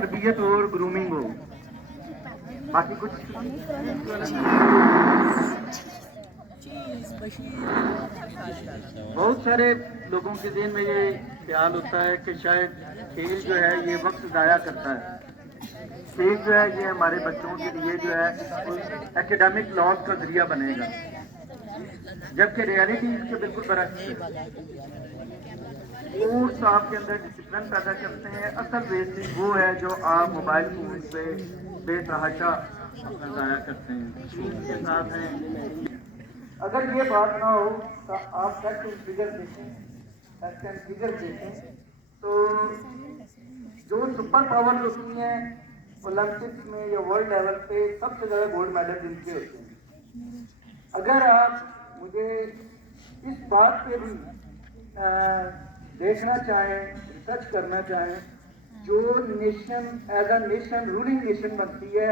तरबियत और ग्रूमिंग हो। बाकी कुछ बहुत सारे लोगों के दिन में ये ख्याल होता है कि शायद खेल जो है ये वक्त ज़ाया करता है। खेल जो है ये हमारे बच्चों के लिए जो है एकेडमिक लॉस का जरिया बनेगा, जबकि रियलिटी इसके बिल्कुल बरक्स है। स्पोर्ट्स आपके अंदर डिसिप्लिन पैदा करते हैं। असल वेस्टिंग वो है जो आप मोबाइल फोन पे बेतहाशा अपना ज़ाया करते हैं, स्क्रीन के साथ हैं। अगर ये बात ना हो तो आप फैक्ट एंड फिगर देखें, फैक्ट एंड फिगर देखें तो जो सुपर पावर होती हैं ओलंपिक्स में या वर्ल्ड लेवल पे सबसे ज़्यादा गोल्ड मेडल जिनके होते हैं। अगर आप मुझे इस बात पे भी देखना चाहें, रिसर्च करना चाहें, जो nation as a nation ruling nation बनती है